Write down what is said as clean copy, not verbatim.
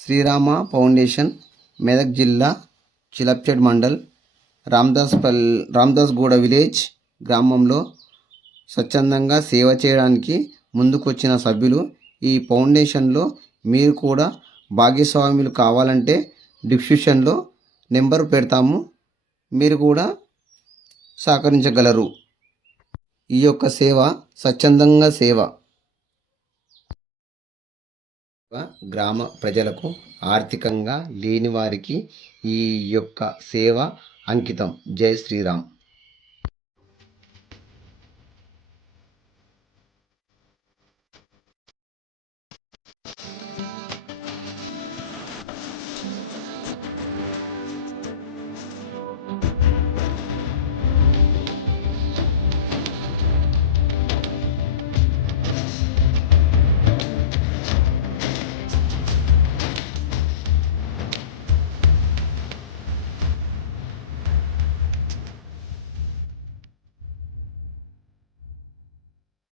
Srirama foundation Medak జిల్లా చిలప్చేడ్ mandal రామ్దాస్గూడ village గ్రామంలో స్వచ్ఛందంగా సేవ చేయడానికి ముందుకొచ్చిన సభ్యులు. ఈ ఫౌండేషన్లో మీరు కూడా భాగస్వాములు కావాలంటే డిస్క్రిప్షన్లో నెంబర్ పెడతాము, మీరు కూడా సహకరించగలరు. ఈ యొక్క సేవ స్వచ్ఛందంగా సేవ గ్రామ ప్రజలకు, ఆర్థికంగా లేని వారికి ఈ యొక్క సేవ అంకితం. జై శ్రీరామ్.